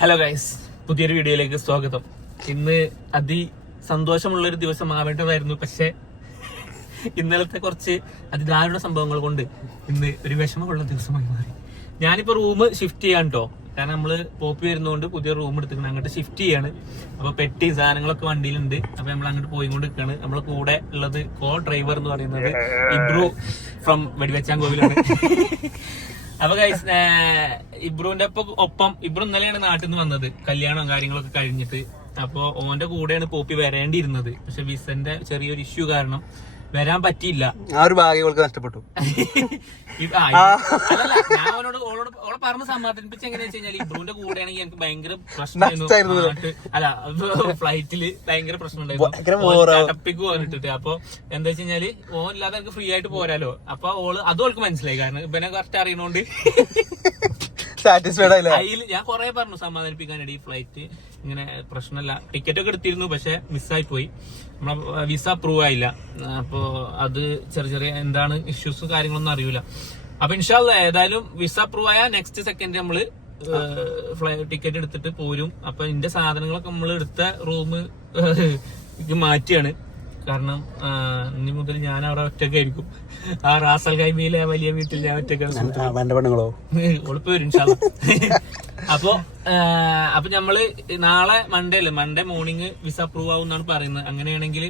Hello guys, പുതിയൊരു വീഡിയോയിലേക്ക് സ്വാഗതം. ഇന്ന് അതിസന്തോഷമുള്ളൊരു ദിവസം ആവേണ്ടതായിരുന്നു, പക്ഷെ ഇന്നലത്തെ കുറച്ച് അതിദാരുണ സംഭവങ്ങൾ കൊണ്ട് ഇന്ന് ഒരു വിഷമമുള്ള ദിവസമായി മാറി. ഞാനിപ്പോ റൂം ഷിഫ്റ്റ് ചെയ്യാൻ കേട്ടോ, കാരണം നമ്മള് പോപ്പി വരുന്നതുകൊണ്ട് പുതിയ റൂം എടുത്തിട്ടുണ്ട്, അങ്ങോട്ട് ഷിഫ്റ്റ് ചെയ്യാണ്. അപ്പൊ പെട്ടി സാധനങ്ങളൊക്കെ വണ്ടിയിലുണ്ട്. അപ്പൊ നമ്മൾ അങ്ങോട്ട് പോയിക്കൊണ്ട് നിൽക്കുകയാണ്. നമ്മളെ കൂടെ ഉള്ളത് കോ ഡ്രൈവർ എന്ന് പറയുന്നത് ഇബ്രു ഫ്രം വെടിവെച്ചാങ്കോവിലാണ്. അപ്പൊ ഗൈസ്, ഇബ്രുവിന്റെ ഒപ്പം ഇബ്രു ഇന്നലെയാണ് നാട്ടിൽ നിന്ന് വന്നത്, കല്യാണം കാര്യങ്ങളൊക്കെ കഴിഞ്ഞിട്ട്. അപ്പൊ ഓന്റെ കൂടെയാണ് പോപ്പി വരേണ്ടിയിരുന്നത്. പക്ഷെ വിസന്റെ ചെറിയൊരു ഇഷ്യൂ കാരണം വരാൻ പറ്റിയില്ല. ആ ഒരു ഭാഗ്യം നഷ്ടപ്പെട്ടു. അല്ലല്ല, ഞാൻ ഓളെ പറഞ്ഞ് സമാധാനിപ്പിച്ച് എങ്ങനെയാ വെച്ച് കഴിഞ്ഞാൽ ഇബ്രുവിന്റെ കൂടെയാണെങ്കിൽ എനിക്ക് ഭയങ്കര പ്രശ്നമായിരുന്നു. അല്ല, ഫ്ലൈറ്റില് ഭയങ്കര പ്രശ്നം ഉണ്ടായിരുന്നു, ടപ്പിക്ക് പോകാനിട്ടിട്ട്. അപ്പൊ എന്താ വെച്ച് കഴിഞ്ഞാല് ഓൻ ഇല്ലാതെ എനിക്ക് ഫ്രീ ആയിട്ട് പോരാലോ. അപ്പൊ അതും അവൾക്ക് മനസ്സിലായി, കാരണം ഇവനെ കറക്റ്റ് അറിയണോണ്ട് സാറ്റിസ്ഫൈഡ് ആയില്ല. അതിൽ ഞാൻ കൊറേ പറഞ്ഞു സമാധാനിപ്പിക്കാനായിട്ട്, ഈ ഫ്ലൈറ്റ് ഇങ്ങനെ പ്രശ്നമല്ല, ടിക്കറ്റ് ഒക്കെ എടുത്തിരുന്നു, പക്ഷെ മിസ്സായി പോയി, നമ്മളെ വിസ അപ്രൂവ് ആയില്ല. അപ്പൊ അത് ചെറിയ എന്താണ് ഇഷ്യൂസും കാര്യങ്ങളൊന്നും അറിയില്ല. അപ്പൊ ഇൻഷാ അല്ലാഹ് ഏതായാലും വിസ അപ്രൂവ് ആയ നെക്സ്റ്റ് സെക്കൻഡ് നമ്മള് ടിക്കറ്റ് എടുത്തിട്ട് പോരും. അപ്പൊ ഇതിന്റെ സാധനങ്ങളൊക്കെ നമ്മൾ എടുത്ത റൂം മാറ്റിയാണ്, കാരണം ഇനി മുതൽ ഞാൻ അവിടെ ഒറ്റക്കായിരിക്കും. ആ റാസൽ ഖൈമയിലെ വലിയ വീട്ടിൽ ഞാൻ ഒറ്റക്കാണ്. ഒളിപ്പ് വരും ഇൻഷാ അല്ലാഹ്. അപ്പൊ നമ്മള് നാളെ മൺഡേ മോർണിംഗ് വിസ അപ്രൂവ് ആവും എന്നാണ് പറയുന്നത്. അങ്ങനെയാണെങ്കിൽ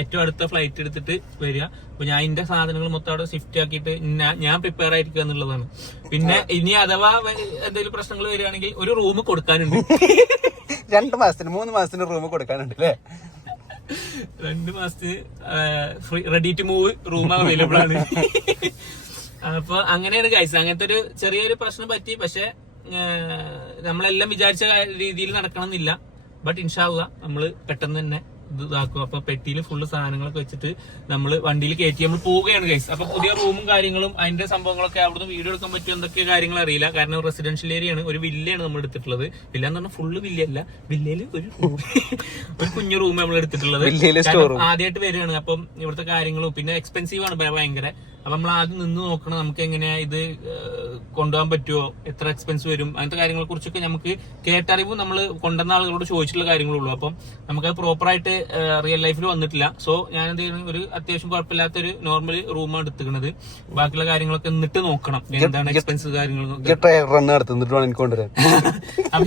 ഏറ്റവും അടുത്ത ഫ്ലൈറ്റ് എടുത്തിട്ട് വരിക. അപ്പൊ ഞാൻ ഇതിന്റെ സാധനങ്ങൾ മൊത്തം അവിടെ ഷിഫ്റ്റ് ആക്കിയിട്ട് ഞാൻ പ്രിപ്പയർ ആയിരിക്കുക എന്നുള്ളതാണ്. പിന്നെ ഇനി അഥവാ എന്തെങ്കിലും പ്രശ്നങ്ങൾ വരികയാണെങ്കിൽ ഒരു റൂം കൊടുക്കാനുണ്ട്. 2 മാസത്തിന് 3 മാസത്തിന് റൂം കൊടുക്കാനുണ്ട് അല്ലേ? 2 മാസത്തിന് ready to move room available ആണ്. അപ്പൊ അങ്ങനെയാണ് ഗൈസ്. അങ്ങനത്തെ ഒരു ചെറിയൊരു പ്രശ്നം പറ്റി, പക്ഷെ നമ്മളെല്ലാം വിചാരിച്ച രീതിയിൽ നടക്കണമെന്നില്ല. ബട്ട് ഇൻഷാ അല്ലാഹ് നമ്മള് പെട്ടെന്ന് തന്നെ ഇത് ഇതാക്കും. അപ്പൊ പെട്ടിയിൽ ഫുള്ള് സാധനങ്ങളൊക്കെ വെച്ചിട്ട് നമ്മള് വണ്ടിയിൽ കയറ്റി നമ്മൾ പോവുകയാണ് ഗൈസ്. അപ്പൊ പുതിയ റൂമും കാര്യങ്ങളും അതിന്റെ സംഭവങ്ങളൊക്കെ അവിടുന്ന് വീഡിയോ എടുക്കാൻ പറ്റും എന്തൊക്കെ കാര്യങ്ങൾ അറിയില്ല, കാരണം റെസിഡൻഷ്യൽ ഏരിയ ആണ്. ഒരു വില്ലയാണ് നമ്മൾ എടുത്തിട്ടുള്ളത്. വില്ല എന്ന് പറഞ്ഞാൽ ഫുള്ള് വില്ലയല്ല, വില്ലയില് ഒരു കുഞ്ഞു റൂം നമ്മൾ എടുത്തിട്ടുള്ളത്. ആദ്യമായിട്ട് വരികയാണ്. അപ്പം ഇവിടുത്തെ കാര്യങ്ങളും പിന്നെ എക്സ്പെൻസീവ് ആണ് ഭയങ്കര. അപ്പൊ നമ്മൾ ആദ്യം നിന്ന് നോക്കണം, നമുക്ക് എങ്ങനെയാ ഇത് കൊണ്ടുപോകാൻ പറ്റുമോ, എത്ര എക്സ്പെൻസ് വരും, അങ്ങനത്തെ കാര്യങ്ങളെ കുറിച്ചൊക്കെ നമുക്ക് കേട്ടറിവും നമ്മൾ കൊണ്ടുവന്ന ആളുകളോട് ചോദിച്ചിട്ടുള്ള കാര്യങ്ങളുള്ളൂ. അപ്പം നമുക്കത് പ്രോപ്പറായിട്ട് റിയൽ ലൈഫിൽ വന്നിട്ടില്ല. സോ ഞാൻ എന്ത് ചെയ്യുന്നത്, ഒരു അത്യാവശ്യം കുഴപ്പമില്ലാത്തൊരു നോർമൽ റൂമാണ് എടുത്തിരിക്കുന്നത്. ബാക്കിയുള്ള കാര്യങ്ങളൊക്കെ എന്നിട്ട് നോക്കണം എന്താണ് എക്സ്പെൻസ് കാര്യങ്ങളൊക്കെ. അപ്പൊ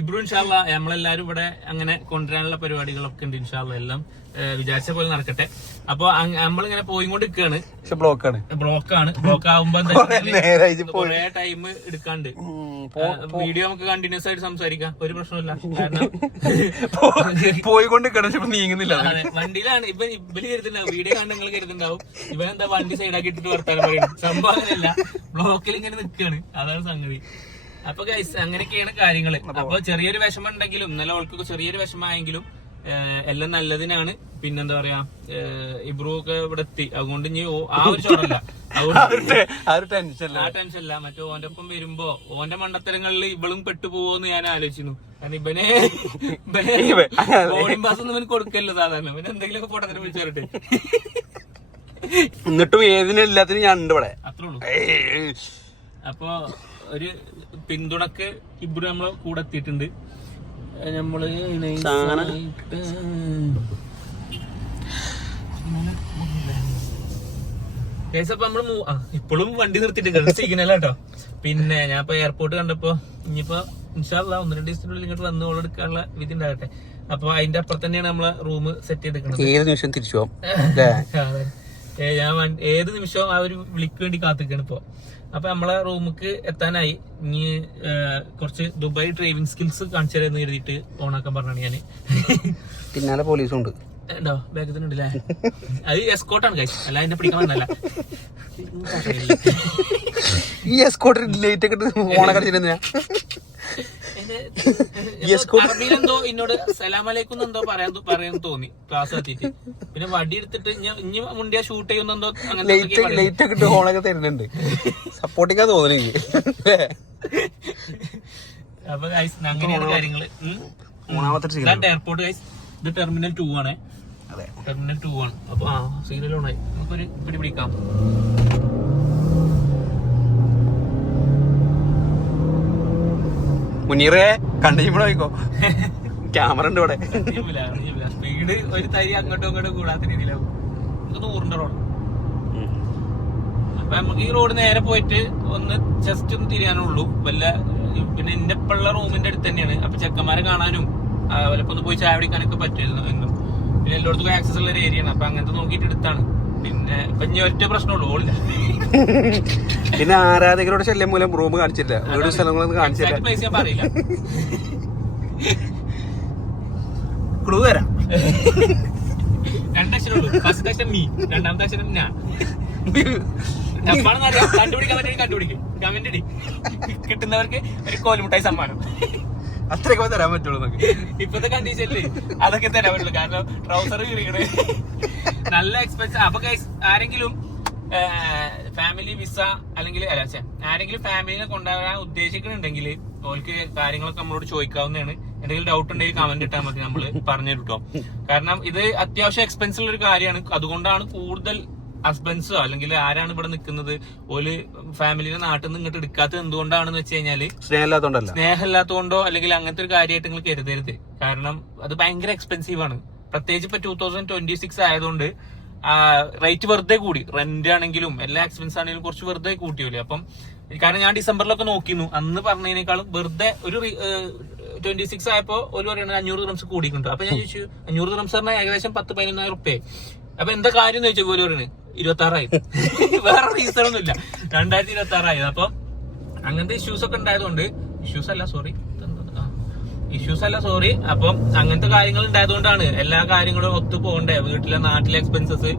ഇബ്രു ഇൻഷാ അല്ലാഹ് നമ്മളെല്ലാരും ഇവിടെ അങ്ങനെ കൊണ്ടുവരാനുള്ള പരിപാടികളൊക്കെ ഉണ്ട്. ഇൻഷാ അല്ലാഹ് എല്ലാം വിചാരിച്ച പോലെ നടക്കട്ടെ. അപ്പൊ നമ്മളിങ്ങനെ പോയിക്കൊണ്ടിരിക്കുകയാണ്. ബ്ലോക്ക് ആവുമ്പോ കൊറേ ടൈം എടുക്കാണ്ട് വീഡിയോ നമുക്ക് കണ്ടിന്യൂസ് ആയിട്ട് സംസാരിക്കാം, ഒരു പ്രശ്നമില്ല. കാരണം നീങ്ങുന്നില്ല. വണ്ടിയിലാണ് ഇവര് കരുതുണ്ടാവും, വീഡിയോ കണ്ട് നിങ്ങൾ കരുതുണ്ടാവും ഇവനെന്താ വണ്ടി സൈഡാക്കി ഇട്ടിട്ട് വർത്താനം പറയുന്നത്. സംഭവം അങ്ങനെയല്ല, ബ്ലോക്കിൽ ഇങ്ങനെ നിൽക്കുകയാണ്, അതാണ് സംഗതി. അപ്പൊ ഗൈസ് അങ്ങനെയൊക്കെയാണ് കാര്യങ്ങള്. അപ്പൊ ചെറിയൊരു വിഷമം ഉണ്ടെങ്കിലും, ഇന്നലെ അവൾക്ക് ചെറിയൊരു വിഷമമായെങ്കിലും എല്ലാം നല്ലതിനാണ്. പിന്നെന്താ പറയാ, ഇബ്രു ഒക്കെ ഇവിടെ എത്തി, അതുകൊണ്ട് ഇനി ആ ഒരു ചോറല്ല, ആ ടെൻഷനല്ല. മറ്റേ ഓന്റെ ഒപ്പം വരുമ്പോ ഓന്റെ മണ്ടത്തരങ്ങളിൽ ഇവളും പെട്ടുപോകുമെന്ന് ഞാൻ ആലോചിക്കുന്നു. കാരണം ഇവനെ ബോർഡിംഗ് പാസ് ഒന്നും ഇവന് കൊടുക്കല്ലോ സാധാരണ, ഇവന് എന്തെങ്കിലുമൊക്കെ പൊട്ടത്തിന് വിളിച്ചു വരട്ടെ. എന്നിട്ടും ഏതിനെല്ലാത്തിനും ഞാൻ ഉണ്ട് ഇവിടെ, അത്രേ ഉള്ളൂ. അപ്പൊ ഒരു പിന്തുണക്ക് ഇബ്രു നമ്മളെ കൂടെ എത്തിയിട്ടുണ്ട്. നമ്മള് അപ്പൊ നമ്മള് ഇപ്പോഴും വണ്ടി നിർത്തിയിട്ട് സിഗ്നൽ കേട്ടോ. പിന്നെ ഞാൻ ഇപ്പൊ എയർപോർട്ട് കണ്ടപ്പോ ഇനിയിപ്പോ ഇൻഷാ അല്ലാഹ് 1-2 ദിവസത്തിനുള്ളിൽ ഇങ്ങോട്ട് വന്ന് ഓളെടുക്കാനുള്ള വിധി ഉണ്ടാകട്ടെ. അപ്പൊ അതിന്റെ അപ്പുറത്ത് തന്നെയാണ് നമ്മളെ റൂം സെറ്റ് ചെയ്തിരിക്കുന്നത്. ഏത് നിമിഷം തിരിച്ചു പോകും. ഞാൻ ഏത് നിമിഷവും ആ ഒരു വിളിക്ക് വേണ്ടി കാത്തിരിക്കാണ് ഇപ്പൊ. അപ്പൊ നമ്മളെ റൂമിക്ക് എത്താനായി. ഇനി കുറച്ച് ദുബായ് ഡ്രൈവിംഗ് സ്കിൽസ് കാണിച്ചു തരാന്ന് കരുതിയിട്ട് ഓണാക്കാൻ പറഞ്ഞാണ് ഞാന്. പിന്നാലെ പോലീസും ഉണ്ട് ഉണ്ടോ, ബാഗ് തന്നെ ഉണ്ടല്ലേ. അത് എസ്കോട്ടാണ് കഴിച്ചു, അല്ല എന്നെ പിടിക്കാൻ വന്നല്ല. ഈ എസ്കോട്ട് ലേറ്റ് ഒക്കെ ഓണ അറബിയിലെന്തോ എന്നോട് സലാമലൈക്കും എന്തോ പറയാൻ തോന്നി ക്ലാസ് എത്തിയിട്ട്. പിന്നെ വടി എടുത്തിട്ട് ഇനി മുണ്ടിയ ഷൂട്ട് ചെയ്യുന്നെന്തോ അങ്ങനെ തരുന്നുണ്ട്, സപ്പോർട്ടിക്കാൻ തോന്നുന്നു. അപ്പൊ അങ്ങനെയാണ് കാര്യങ്ങള്. എയർപോർട്ട് ഗൈസ്, ഇത് ടെർമിനൽ 2 ആണ്. ടെർമിനൽ 2 ആണ്. അപ്പൊ സിഗ്നൽ ഓണായി, നമുക്കൊരു പിടിക്കാം. മുനീറേ കണ്ടുമ്പോൾ നോക്കോ ക്യാമറ ഉണ്ട് ഇവിടെ. സ്പീഡ് ഒരു തരി അങ്ങോട്ടും ഇങ്ങോട്ടും കൂടാത്ത രീതിയിലാവും. നമുക്ക് 100 റോഡ്. അപ്പൊ നമുക്ക് ഈ റോഡ് നേരെ പോയിട്ട് ഒന്ന് ജസ്റ്റ് ഒന്ന് തിരിയാനുള്ളൂ. വല്ല പിന്നെ എന്റെ ഇപ്പുള്ള റൂമിന്റെ അടുത്ത് തന്നെയാണ്. അപ്പൊ ചെക്കന്മാരെ കാണാനും വല്ലപ്പോ ഒന്ന് പോയി ചായ കുടിക്കാനൊക്കെ പറ്റുമായിരുന്നു എന്നും. പിന്നെ എല്ലായിടത്തും ആക്സസ് ഉള്ള ഒരു ഏരിയ ആണ്. അപ്പൊ അങ്ങനത്തെ നോക്കിയിട്ട് എടുത്താണ്. പിന്നെ ഇപ്പൊ ഇനി ഒറ്റ പ്രശ്നമുള്ളൂ, ഓളില്ല. പിന്നെ ആരാധകരുടെ ശല്യം മൂലം റൂം കാണിച്ചില്ല, വീട് സ്ഥലങ്ങളൊന്നും കാണിച്ചില്ല. പ്ലേസ് ഞാൻ പറയില്ല. ക്ലൂ തരാം. 2 അക്ഷരമുള്ളൂ. ഫസ്റ്റ് അക്ഷരം നീ, രണ്ടാമത്തെ അക്ഷരം ഞാൻ. അറിയാം, കണ്ടുപിടിക്കാൻ പറ്റും, കണ്ടുപിടിക്കും. കമന്റ് ഇടി, കിട്ടുന്നവർക്ക് ഒരു കോലുമുട്ടായി സമ്മാനം. അത്രയൊക്കെ തരാൻ പറ്റുള്ളൂ. ഇപ്പത്തെ കണ്ടീഷനില് അതൊക്കെ തരാൻ പറ്റുള്ളൂ. കാരണം ട്രൗസർ കീറിക്കണേ നല്ല എക്സ്പെൻസ്. അപ്പൊ ആരെങ്കിലും ഫാമിലി വിസ അല്ലെങ്കിൽ ആരെങ്കിലും ഫാമിലിനെ കൊണ്ടുവരാൻ ഉദ്ദേശിക്കുന്നുണ്ടെങ്കിൽ ഓൾക്ക് കാര്യങ്ങളൊക്കെ നമ്മളോട് ചോദിക്കാവുന്നതാണ്. എന്തെങ്കിലും ഡൗട്ട് ഉണ്ടെങ്കിൽ കമന്റ് ഇട്ടാൽ മതി, നമ്മൾ പറഞ്ഞു കിട്ടോ. കാരണം ഇത് അത്യാവശ്യം എക്സ്പെൻസ് ഉള്ള ഒരു കാര്യമാണ്. അതുകൊണ്ടാണ് കൂടുതൽ ഹസ്ബൻഡ്സോ അല്ലെങ്കിൽ ആരാണ് ഇവിടെ നിൽക്കുന്നത് ഓല് ഫാമിലിനെ നാട്ടിൽ നിന്ന് ഇങ്ങോട്ട് എടുക്കാത്തത് എന്തുകൊണ്ടാണെന്ന് വെച്ച് കഴിഞ്ഞാല് സ്നേഹമില്ലാത്തതുകൊണ്ടോ അല്ലെങ്കിൽ അങ്ങനത്തെ ഒരു കാര്യമായിട്ട് നിങ്ങൾ കരുതരുത്. കാരണം അത് ഭയങ്കര എക്സ്പെൻസീവ് ആണ്. പ്രത്യേകിച്ച് ഇപ്പൊ 2026 ആയതുകൊണ്ട് റേറ്റ് വെറുതെ കൂടി. റെന്റ് ആണെങ്കിലും എല്ലാ എക്സ്പെൻസ് ആണെങ്കിലും കുറച്ച് വെറുതെ കൂട്ടിയല്ലേ. അപ്പം കാരണം ഞാൻ ഡിസംബറിലൊക്കെ നോക്കിയിരുന്നു, അന്ന് പറഞ്ഞതിനേക്കാളും വെറുതെ ഒരു 26 ആയപ്പോ ഒരു പറയുന്നത് 500 dirhams കൂടിയിട്ടുണ്ട്. അപ്പൊ ഞാൻ ചോദിച്ചു 500 dirhams പറഞ്ഞാൽ ഏകദേശം 10-11,000 റുപ്യ. അപ്പൊ എന്താ കാര്യം എന്ന് ചോദിച്ചു പോലും പറയുന്നത് 26 വേറെ റീസൺ ഒന്നും ഇല്ല, 2026 അപ്പൊ അങ്ങനത്തെ ഇഷ്യൂസ് ഒക്കെ ഉണ്ടായതുകൊണ്ട് ഇഷ്യൂസ് അല്ല സോറി. അപ്പം അങ്ങനത്തെ കാര്യങ്ങൾ ഉണ്ടായതുകൊണ്ടാണ് എല്ലാ കാര്യങ്ങളും ഒത്തു പോകണ്ടേ. നാട്ടിലെ എക്സ്പെൻസസ്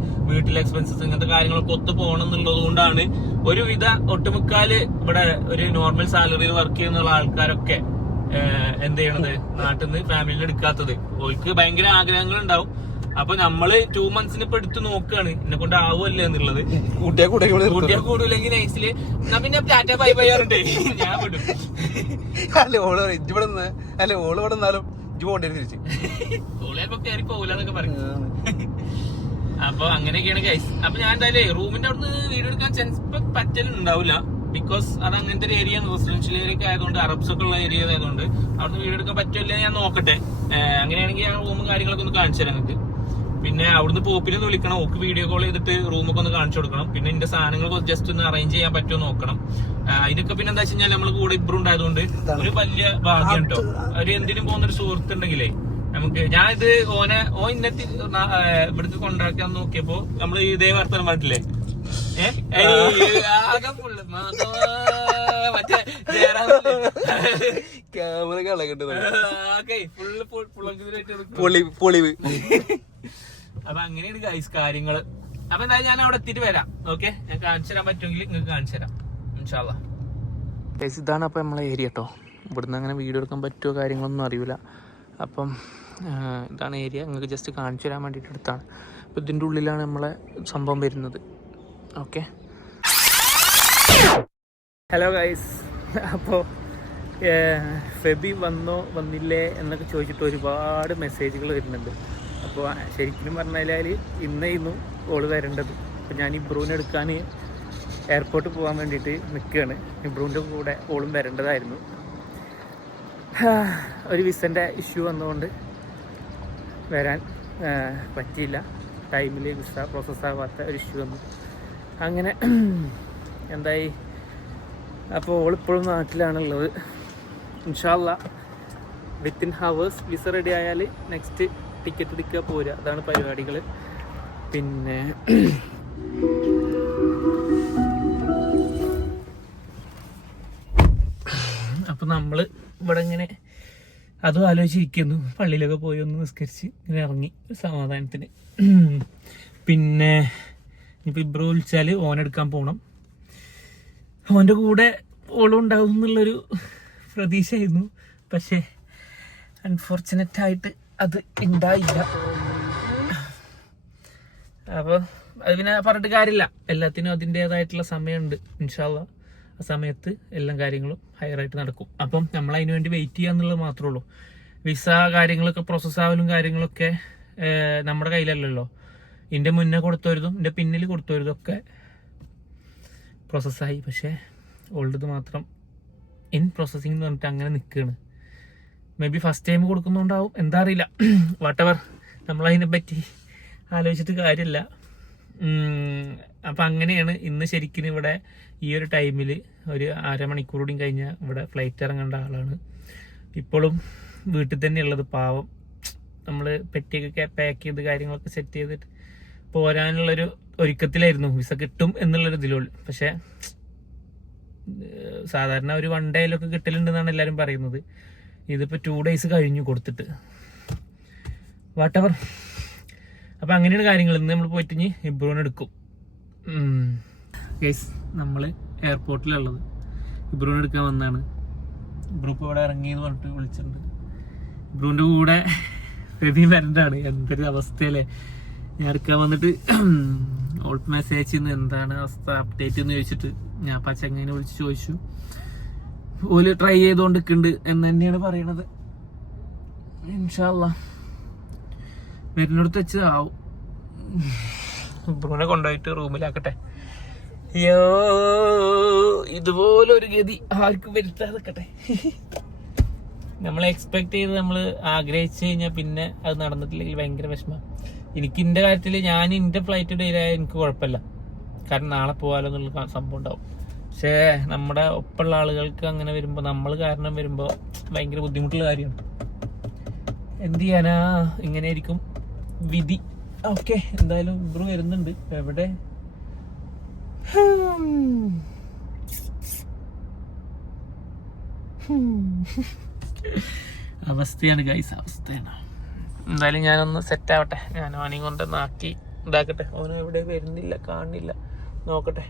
ഇങ്ങനത്തെ കാര്യങ്ങളൊക്കെ ഒത്തു പോകണം എന്നുള്ളത് കൊണ്ടാണ് ഒരുവിധ ഒട്ടുമുക്കാല് ഇവിടെ ഒരു നോർമൽ സാലറിയിൽ വർക്ക് ചെയ്യുന്ന ആൾക്കാരൊക്കെ എന്ത് ചെയ്യണത്, നാട്ടിൽ നിന്ന് ഫാമിലിയിൽ എടുക്കാത്തത്. ഓൾക്ക് ഭയങ്കര ആഗ്രഹങ്ങൾ ഉണ്ടാവും. അപ്പൊ നമ്മള് 2 months ഇപ്പൊ എടുത്ത് നോക്കുകയാണ്, എന്നെ കൊണ്ട് ആവുമല്ലേ എന്നുള്ളത്. കൂട്ടിയാ കൂടില്ലെങ്കിൽ നൈസില് എന്നാ പിന്നെ ടാറ്റ ബൈ ബൈ ആറുണ്ടേ ഞാൻ വിടും. ഓള് ഇവിടെ നിന്നാലും തിരിച്ച് ഓള് ചിലപ്പോ കയറി പോകില്ലെന്നൊക്കെ പറയും. അപ്പൊ അങ്ങനെയൊക്കെയാണ് ഗൈസ്. അപ്പൊ ഞാൻ എന്തായാലും റൂമിന്റെ അവിടുന്ന് വീഡിയോ എടുക്കാൻ ചിലപ്പോ പറ്റലുണ്ടാവില്ല. ബിക്കോസ് അത് അങ്ങനത്തെ ഒരു ഏരിയ, റെസിഡൻഷ്യൽ ഏരിയ ഒക്കെ ആയതുകൊണ്ട്, അറബ്സ് ഒക്കെ ഉള്ള ഏരിയ ആയതുകൊണ്ട് അവിടുന്ന് വീഡിയോ എടുക്കാൻ പറ്റില്ല. ഞാൻ നോക്കട്ടെ. അങ്ങനെയാണെങ്കിൽ ഞാൻ റൂമും കാര്യങ്ങളൊക്കെ ഒന്ന് കാണിച്ചു തരാം നിങ്ങൾക്ക്. പിന്നെ അവിടുന്ന് പോപ്പിലൊന്ന് വിളിക്കണം, ഓക്ക് വീഡിയോ കോൾ ചെയ്തിട്ട് റൂമൊക്കെ ഒന്ന് കാണിച്ചു കൊടുക്കണം. പിന്നെ എന്റെ സാധനങ്ങൾ ജസ്റ്റ് ഒന്ന് അറേഞ്ച് ചെയ്യാൻ പറ്റുമോ നോക്കണം. ഇതൊക്കെ പിന്നെ എന്താ വെച്ച് കഴിഞ്ഞാൽ നമ്മള് കൂടെ ഇബ്രു ഉണ്ടായതുകൊണ്ട് ഒരു വലിയ ഭാഗ്യം കേട്ടോ. ഒരു എന്തിനും പോകുന്നൊരു സുഹൃത്ത് ഉണ്ടെങ്കിലേ നമുക്ക്, ഞാൻ ഇത് ഓ ഇന്നത്തെ ഇവിടേക്ക് കൊണ്ടാക്കാൻ നോക്കിയപ്പോ നമ്മള് ഇതേ വർത്തനം പറഞ്ഞിട്ടില്ലേ, മറ്റേ അപ്പൊ അങ്ങനെയാണ് ഗൈസ് കാര്യങ്ങള്. അപ്പൊ എന്തായാലും ഞാൻ അവിടെ എത്തിയിട്ട് വരാം. ഓക്കെ, ഞാൻ കാണിച്ചു തരാൻ പറ്റുമെങ്കിൽ നിങ്ങൾക്ക് കാണിച്ചു തരാം ഇൻഷാ അല്ലാ. ഗൈസ് ഇതാണ് അപ്പൊ നമ്മളെ ഏരിയ കേട്ടോ. ഇവിടുന്ന് അങ്ങനെ വീഡിയോ എടുക്കാൻ പറ്റുമോ കാര്യങ്ങളൊന്നും അറിയില്ല. അപ്പം ഇതാണ് ഏരിയ, നിങ്ങൾക്ക് ജസ്റ്റ് കാണിച്ചു തരാൻ വേണ്ടിയിട്ട് എടുത്താണ്. അപ്പോൾ ഇതിൻ്റെ ഉള്ളിലാണ് നമ്മളെ സംഭവം വരുന്നത്. Okay, hello guys. അപ്പോൾ ഫെബി വന്നോ വന്നില്ലേ എന്നൊക്കെ ചോദിച്ചിട്ട് ഒരുപാട് മെസ്സേജുകൾ വരുന്നുണ്ട്. അപ്പോൾ ശരിക്കും പറഞ്ഞാൽ ഇന്നായിരുന്നു ഓള് വരേണ്ടത്. അപ്പോൾ ഞാൻ ഇബ്രൂവിനെ എടുക്കാൻ എയർപോർട്ടിൽ പോകാൻ വേണ്ടിയിട്ട് നിൽക്കുകയാണ്. ഇബ്രൂവിൻ്റെ കൂടെ ഓളും വരേണ്ടതായിരുന്നു. ഒരു വിസൻ്റെ ഇഷ്യൂ വന്നുകൊണ്ട് വരാൻ പറ്റിയില്ല. ടൈമിൽ വിസ പ്രോസസ്സാവാത്ത ഒരു ഇഷ്യൂ വന്നു. അങ്ങനെ എന്തായി, അപ്പോൾ ഓളിപ്പോഴും നാട്ടിലാണുള്ളത്. ഇൻഷാ അല്ലാ വിത്തിൻ ഹവേഴ്സ് വിസ റെഡി ആയാൽ നെക്സ്റ്റ് ടിക്കറ്റ് എടുക്കുക, പോരുക. അതാണ് പരിപാടികൾ. പിന്നെ അപ്പം നമ്മൾ ഇവിടെ ഇങ്ങനെ അതും ആലോചിച്ചിരിക്കുന്നു. പള്ളിയിലൊക്കെ പോയി ഒന്ന് നിസ്കരിച്ച് ഇങ്ങനെ ഇറങ്ങി സമാധാനത്തിന്. പിന്നെ ഇനിയിപ്പോൾ ഇബ്രോ വിളിച്ചാൽ ഓനെടുക്കാൻ പോകണം. ഓൻ്റെ കൂടെ ഓളും ഉണ്ടാവും എന്നുള്ളൊരു പ്രതീക്ഷയായിരുന്നു. പക്ഷേ അൺഫോർച്ചുനേറ്റായിട്ട് അത് ഉണ്ടായില്ല. അപ്പോൾ അത് പിന്നെ പറഞ്ഞിട്ട് കാര്യമില്ല. എല്ലാത്തിനും അതിൻ്റേതായിട്ടുള്ള സമയമുണ്ട്. ഇൻഷാ അല്ലാ ആ സമയത്ത് എല്ലാ കാര്യങ്ങളും ഹയറായിട്ട് നടക്കും. അപ്പം നമ്മൾ അതിന് വേണ്ടി വെയിറ്റ് ചെയ്യുക എന്നുള്ളത് മാത്രമേ ഉള്ളൂ. വിസ കാര്യങ്ങളൊക്കെ പ്രോസസ്സാവലും കാര്യങ്ങളൊക്കെ നമ്മുടെ കയ്യിലല്ലല്ലോ. ഇതിൻ്റെ മുന്നേ കൊടുത്തവരുതും ഇതിൻ്റെ പിന്നിൽ കൊടുത്തവരുതൊക്കെ പ്രോസസ്സായി. പക്ഷേ ഓൾഡത് മാത്രം ഇൻ പ്രോസസ്സിംഗ് എന്ന് പറഞ്ഞിട്ട് അങ്ങനെ നിൽക്കുകയാണ്. മേ ബി ഫസ്റ്റ് ടൈം കൊടുക്കുന്നുണ്ടാവും, എന്താ അറിയില്ല. വാട്ടെവർ, നമ്മളതിനെ പറ്റി ആലോചിച്ചിട്ട് കാര്യമില്ല. അപ്പം അങ്ങനെയാണ് ഇന്ന് ശരിക്കും ഇവിടെ ഈ ഒരു ടൈമിൽ ഒരു അരമണിക്കൂർ കൂടി കഴിഞ്ഞാൽ ഇവിടെ ഫ്ലൈറ്റ് ഇറങ്ങേണ്ട ആളാണ്. ഇപ്പോഴും വീട്ടിൽ തന്നെ ഉള്ളത്. പാവം, നമ്മൾ പെട്ടിയൊക്കെ പാക്ക് ചെയ്ത് കാര്യങ്ങളൊക്കെ സെറ്റ് ചെയ്തിട്ട് പോരാനുള്ളൊരു ഒരുക്കത്തിലായിരുന്നു. വിസ കിട്ടും എന്നുള്ളൊരു ഇതിലുള്ളൂ. പക്ഷേ സാധാരണ ഒരു 1 ഡേയിലൊക്കെ കിട്ടലുണ്ടെന്നാണ് എല്ലാവരും പറയുന്നത്. ഇതിപ്പോൾ 2 ഡേയ്സ് കഴിഞ്ഞു കൊടുത്തിട്ട്. വാട്ടെവർ. അപ്പം അങ്ങനെയാണ് കാര്യങ്ങൾ. ഇന്ന് നമ്മൾ പോയിട്ട് ഇനി ഇബ്രൂനെ എടുക്കും. ഗൈസ്, നമ്മൾ എയർപോർട്ടിലുള്ളത്. ഇബ്രൂനെ എടുക്കാൻ വന്നതാണ്. ഇബ്രൂ ഇപ്പോൾ ഇവിടെ ഇറങ്ങിയെന്ന് പറഞ്ഞിട്ട് വിളിച്ചിട്ടുണ്ട്. ഇബ്രൂൻ്റെ കൂടെ ഫെബി വരണ്ടാണ്. എന്തൊരു അവസ്ഥയല്ലേ. ഞാൻ എടുക്കാൻ വന്നിട്ട് ഓൾക്ക് മെസ്സേജ് ചെയ്യുന്നു, എന്താണ് അവസ്ഥ, അപ്ഡേറ്റ് എന്ന് ചോദിച്ചിട്ട് ഞാൻ പച്ചങ്ങനെ വിളിച്ച് ചോദിച്ചു. ഓല് ട്രൈ ചെയ്തുകൊണ്ടിരിക്കുന്നുണ്ട് എന്ന് തന്നെയാണ് പറയണത്. ഇൻഷാ അല്ലാഹ് വരുന്നിടത്ത് വെച്ച് ആവും. ഇബ്രൂനെ കൊണ്ടുപോയിട്ട് റൂമിലാക്കട്ടെ. അയ്യോ, ഇതുപോലൊരു ഗതി ആർക്കും വരുത്താതെ നിൽക്കട്ടെ. നമ്മൾ എക്സ്പെക്ട് ചെയ്ത് നമ്മൾ ആഗ്രഹിച്ചു കഴിഞ്ഞാൽ പിന്നെ അത് നടന്നിട്ടില്ലെങ്കിൽ ഭയങ്കര വിഷമം. എനിക്ക് എൻ്റെ കാര്യത്തിൽ ഞാൻ എൻ്റെ ഫ്ലൈറ്റ് ഡിലേ ആയാൽ എനിക്ക് കുഴപ്പമില്ല, കാരണം നാളെ പോകാലോ എന്നുള്ള സംഭവം ഉണ്ടാവും. പക്ഷേ നമ്മുടെ ഒപ്പമുള്ള ആളുകൾക്ക് അങ്ങനെ വരുമ്പോൾ, നമ്മൾ കാരണം വരുമ്പോൾ ഭയങ്കര ബുദ്ധിമുട്ടുള്ള കാര്യമാണ്. എന്ത് ചെയ്യാനാ, ഇങ്ങനെ ആയിരിക്കും വിധി. ഓക്കെ, എന്തായാലും ഇബ്രു വരുന്നുണ്ട്. എവിടെ അവസ്ഥയാണ് ഗൈസ്, അവസ്ഥയാണ്. എന്തായാലും ഞാനൊന്ന് സെറ്റ് ആവട്ടെ. ഞാൻ അവനെയും കൊണ്ട് നാക്കി ഇതാക്കട്ടെ. അവനും എവിടെ വരുന്നില്ല, കാണുന്നില്ല, നോക്കട്ടെ.